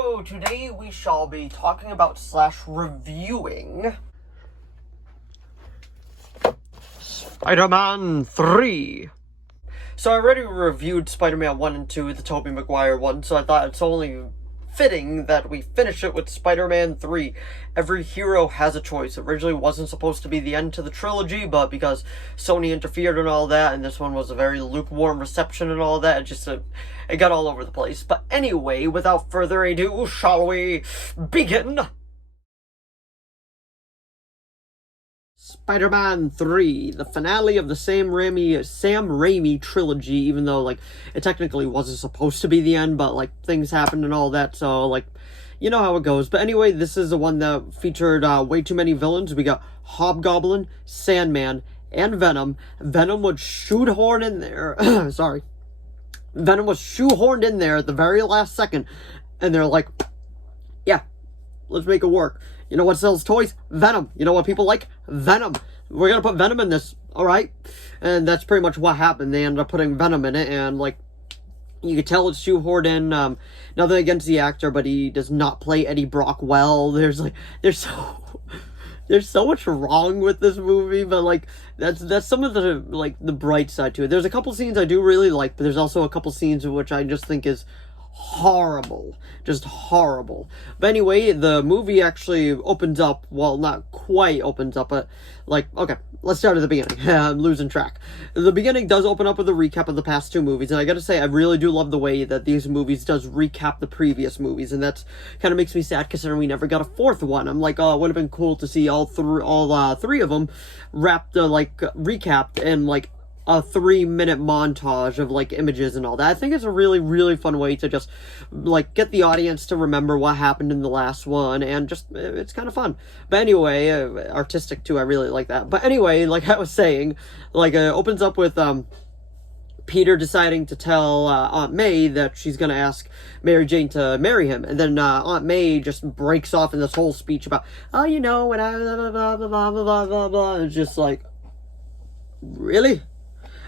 So, today we shall be talking about / reviewing Spider-Man 3. So I already reviewed Spider-Man 1 and 2, the Tobey Maguire one, so I thought it's only fitting that we finish it with Spider-Man 3. Every hero has a choice. It originally wasn't supposed to be the end to the trilogy, but because Sony interfered and all that, and this one was a very lukewarm reception and all that, it got all over the place. But anyway, without further ado, shall we begin? Spider-Man 3, the finale of the Sam Raimi trilogy, even though, it technically wasn't supposed to be the end, but, things happened and all that, so, you know how it goes. But anyway, this is the one that featured way too many villains. We got Hobgoblin, Sandman, and Venom. Venom was shoehorned in there. Sorry. Venom was shoehorned in there at the very last second, and they're like, yeah, let's make it work. You know what sells toys? Venom. You know what people like? Venom. We're gonna put Venom in this, alright? And that's pretty much what happened. They ended up putting Venom in it, and, you could tell it's shoehorned in. Nothing against the actor, but he does not play Eddie Brock well. There's so much wrong with this movie, but, that's some of the, the bright side to it. There's a couple scenes I do really like, but there's also a couple scenes which I just think is horrible. Just horrible. But anyway, the movie actually opens up, well, not quite opens up, but, okay, let's start at the beginning. I'm losing track. The beginning does open up with a recap of the past two movies, and I gotta say, I really do love the way that these movies does recap the previous movies, and that's kind of makes me sad considering we never got a fourth one. I'm like, oh, it would have been cool to see all three of them wrapped, recapped in, a 3-minute montage of, images and all that. I think it's a really, really fun way to just, get the audience to remember what happened in the last one, and just, it's kind of fun. But anyway, artistic too, I really like that. But anyway, like I was saying, it opens up with, Peter deciding to tell Aunt May that she's gonna ask Mary Jane to marry him, and then Aunt May just breaks off in this whole speech about, oh, you know, when I blah blah blah blah blah blah blah. It's just really?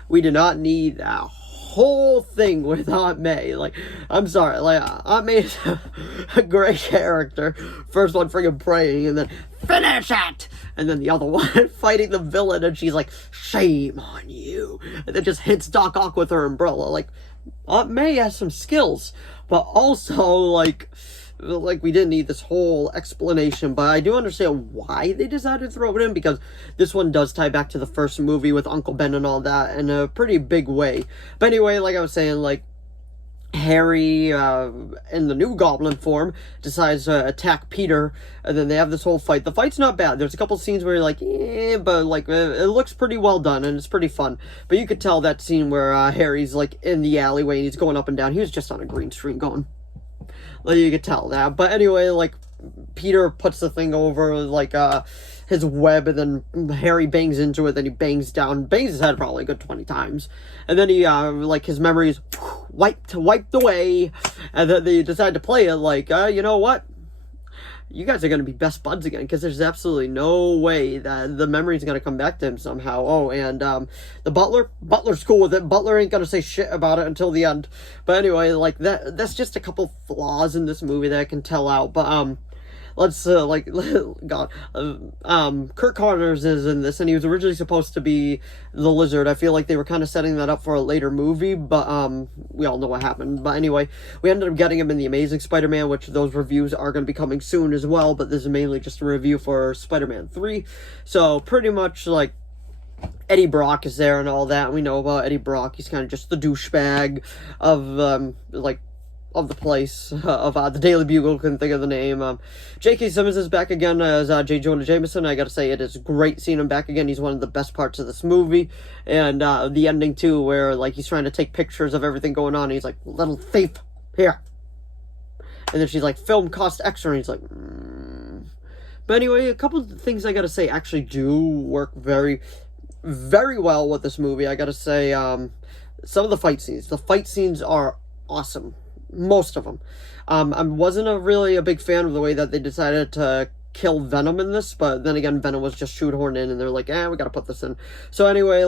We do not need that whole thing with Aunt May. I'm sorry, Aunt May is a great character. First one friggin' praying, and then finish it! And then the other one fighting the villain, and she's like, shame on you. And then just hits Doc Ock with her umbrella. Aunt May has some skills, but also, we didn't need this whole explanation, but I do understand why they decided to throw it in, because this one does tie back to the first movie with Uncle Ben and all that in a pretty big way. But anyway, like I was saying, Harry, in the new Goblin form, decides to attack Peter, and then they have this whole fight. The fight's not bad. There's a couple scenes where you're but, it looks pretty well done, and it's pretty fun. But you could tell that scene where, Harry's, in the alleyway, and he's going up and down. He was just on a green screen going. You could tell that. But anyway, Peter puts the thing over, his web, and then Harry bangs into it, then he bangs his head probably a good 20 times. And then he, his memories wiped away, and then they decide to play it you know what? You guys are going to be best buds again, because there's absolutely no way that the memory's going to come back to him somehow. Oh, and the Butler's cool with it. Butler ain't going to say shit about it until the end. But anyway, that's just a couple flaws in this movie that I can tell out. But, let's, God, Kurt Connors is in this, and he was originally supposed to be the Lizard. I feel like they were kind of setting that up for a later movie, but, we all know what happened. But anyway, we ended up getting him in The Amazing Spider-Man, which those reviews are going to be coming soon as well, but this is mainly just a review for Spider-Man 3. So, pretty much, Eddie Brock is there and all that. We know about Eddie Brock. He's kind of just the douchebag of, of the place, of the Daily Bugle, couldn't think of the name. J.K. Simmons is back again as J. Jonah Jameson. I gotta say, it is great seeing him back again. He's one of the best parts of this movie. And the ending, too, where, he's trying to take pictures of everything going on, and he's like, little thief, here. And then she's like, film cost extra, and he's like, But anyway, a couple of things I gotta say actually do work very, very well with this movie. I gotta say, some of the fight scenes are awesome. Most of them. I wasn't really a big fan of the way that they decided to kill Venom in this, but then again, Venom was just shoehorned in, and they're like, we gotta put this in. So anyway,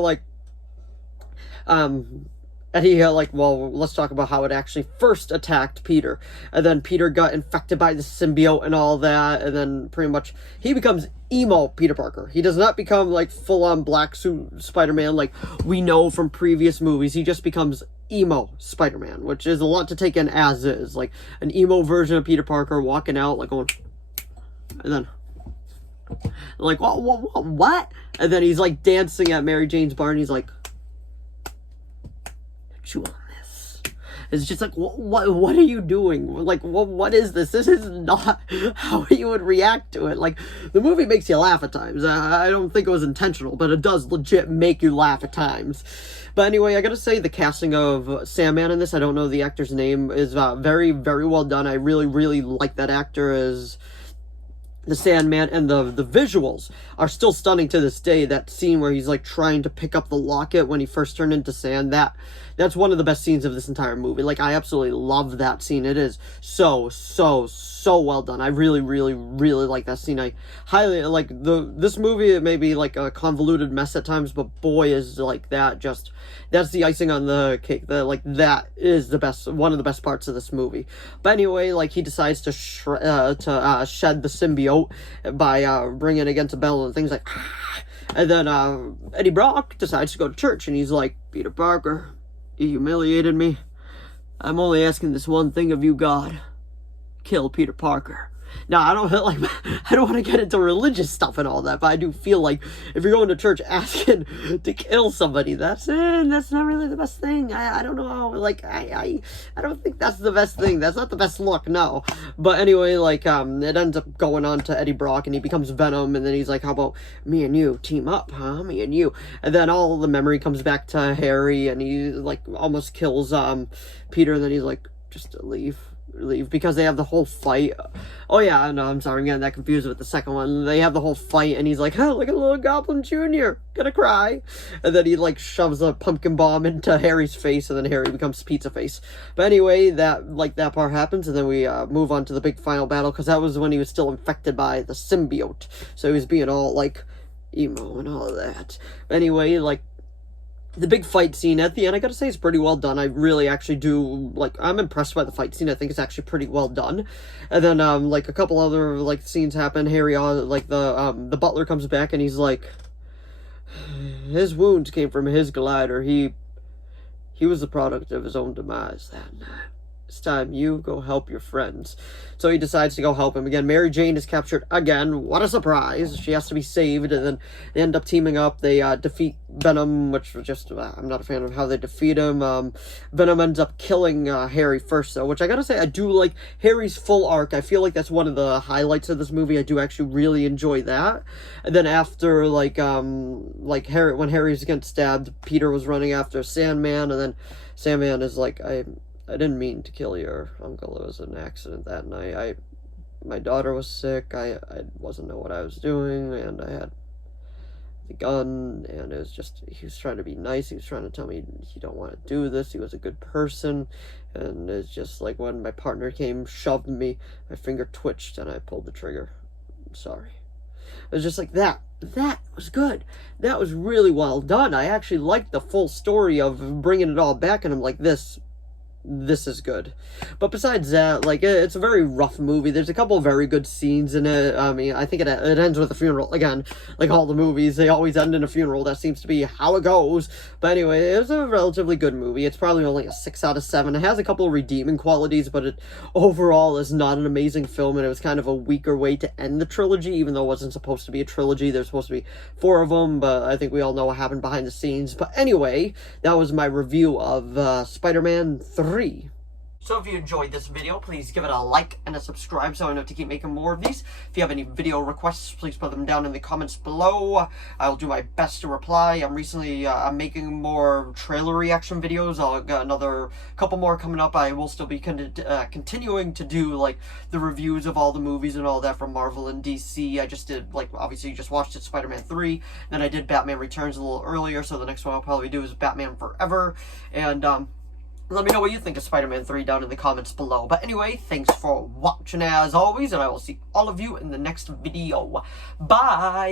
And he like, well, let's talk about how it actually first attacked Peter. And then Peter got infected by the symbiote and all that. And then pretty much he becomes emo Peter Parker. He does not become like full-on black suit Spider-Man like we know from previous movies. He just becomes emo Spider-Man, which is a lot to take in as is. Like an emo version of Peter Parker walking out like going, and then like, what? And then he's like dancing at Mary Jane's bar and he's like, on this. It's just like, what are you doing? Like, what is this? This is not how you would react to it. Like, the movie makes you laugh at times. I don't think it was intentional, but it does legit make you laugh at times. But anyway, I gotta say the casting of Sandman in this, I don't know the actor's name, is very, very well done. I really, really like that actor as the Sandman, and the visuals are still stunning to this day. That scene where he's like trying to pick up the locket when he first turned into sand, that's one of the best scenes of this entire movie. Like, I absolutely love that scene. It is so well done. I really, really, really like that scene. I highly like this movie. It may be like a convoluted mess at times, but boy, is like that's the icing on the cake. That is one of the best parts of this movie. But anyway, like, he decides to shed the symbiote by bringing it against a bell and things like, and then Eddie Brock decides to go to church, and he's like, Peter Parker, you humiliated me. I'm only asking this one thing of you, God. Kill Peter Parker. Now, I don't want to get into religious stuff and all that, but I do feel like if you're going to church asking to kill somebody, that's not really the best thing. I don't know how, like, I don't think that's the best thing. That's not the best look, no. But anyway, like, it ends up going on to Eddie Brock, and he becomes Venom, and then he's like, how about me and you team up, huh? Me and you. And then all the memory comes back to Harry, and he, like, almost kills Peter, and then he's like, just to leave because they have the whole fight. Oh yeah, no, I'm sorry, I'm getting that confused with the second one. They have the whole fight, and he's like, oh, look at little Goblin Jr., gonna cry. And then he like shoves a pumpkin bomb into Harry's face, and then Harry becomes Pizza Face. But anyway, that part happens, and then we move on to the big final battle, because that was when he was still infected by the symbiote, so he was being all like emo and all of that. Anyway, like, the big fight scene at the end, I gotta say, is pretty well done. I really actually do, like, I'm impressed by the fight scene. I think it's actually pretty well done. And then, like, a couple other, like, scenes happen. Harry, like, the butler comes back, and he's like, his wounds came from his glider. He was the product of his own demise that night. It's time you go help your friends. So he decides to go help him again. Mary Jane is captured again. What a surprise. She has to be saved, and then they end up teaming up. They defeat Venom, which was just, I'm not a fan of how they defeat him. Venom ends up killing Harry first, though, which I gotta say, I do like Harry's full arc. I feel like that's one of the highlights of this movie. I do actually really enjoy that. And then after, like Harry, when Harry's getting stabbed, Peter was running after Sandman, and then Sandman is like, I didn't mean to kill your uncle. It was an accident that night. My daughter was sick. I wasn't know what I was doing, and I had the gun, and it was just, he was trying to be nice. He was trying to tell me he don't want to do this. He was a good person, and it's just like when my partner came, shoved me, my finger twitched, and I pulled the trigger. I'm sorry. It was just like that. That was good. That was really well done. I actually liked the full story of bringing it all back, and I'm like, this is good. But besides that, like, it's a very rough movie. There's a couple of very good scenes in it. I mean, I think it ends with a funeral. Again, like all the movies, they always end in a funeral. That seems to be how it goes. But anyway, it was a relatively good movie. It's probably only a 6 out of 7. It has a couple of redeeming qualities, but it overall is not an amazing film, and it was kind of a weaker way to end the trilogy, even though it wasn't supposed to be a trilogy. There's supposed to be 4 of them, but I think we all know what happened behind the scenes. But anyway, that was my review of Spider-Man 3. So if you enjoyed this video, please give it a like and a subscribe so I know to keep making more of these. If you have any video requests, please put them down in the comments below. I'll do my best to reply. I'm recently making more trailer reaction videos. I'll got another couple more coming up. I will still be continuing to do, like, the reviews of all the movies and all that from Marvel and DC. I just did, like, obviously you just watched it, Spider-Man 3. Then I did Batman Returns a little earlier, so the next one I'll probably do is Batman Forever. And, let me know what you think of Spider-Man 3 down in the comments below. But anyway, thanks for watching as always, and I will see all of you in the next video. Bye!